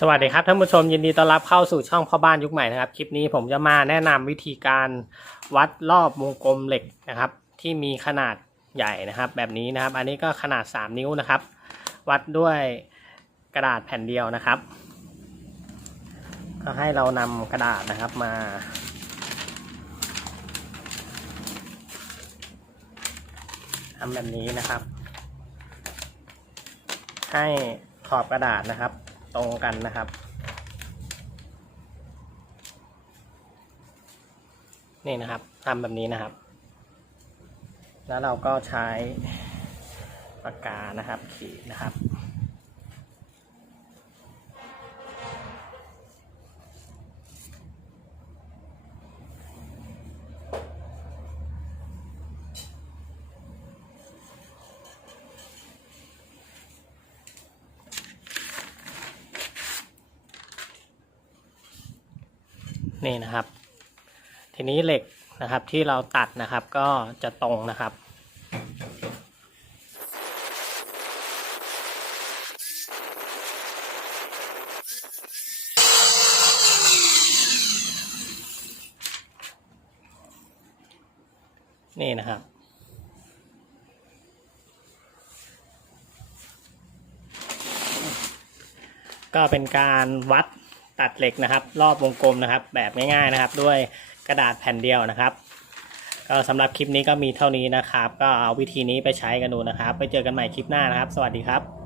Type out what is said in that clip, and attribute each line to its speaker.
Speaker 1: สวัสดีครับท่านผู้ชมยินดีต้อนรับเข้าสู่ช่องพ่อบ้านยุคใหม่นะครับ คลิปนี้ผมจะมาแนะนำวิธีการวัดรอบวงกลมเหล็กนะครับ ที่มีขนาดใหญ่นะครับ แบบนี้นะครับ อันนี้ก็ขนาด 3 นิ้วนะครับ วัดด้วยกระดาษแผ่นเดียวนะครับ ก็ให้เรานำกระดาษนะครับมาทำแบบนี้นะครับ ให้ขอบกระดาษนะครับ ตรงกันนะครับ นี่นะครับทำแบบนี้นะครับ แล้วเราก็ใช้ปากกานะครับขีดนะครับ นี่นะครับ ทีนี้เหล็กนะครับที่เราตัดนะครับก็จะตรงนะครับ นี่นะครับก็เป็นการวัด ตัดเหล็กนะครับ รอบวงกลมนะครับ แบบง่ายๆนะครับ ด้วยกระดาษแผ่นเดียวนะครับ ก็สำหรับคลิปนี้ก็มีเท่านี้นะครับ ก็เอาวิธีนี้ไปใช้กันดูนะครับ ไปเจอกันใหม่คลิปหน้านะครับ สวัสดีครับ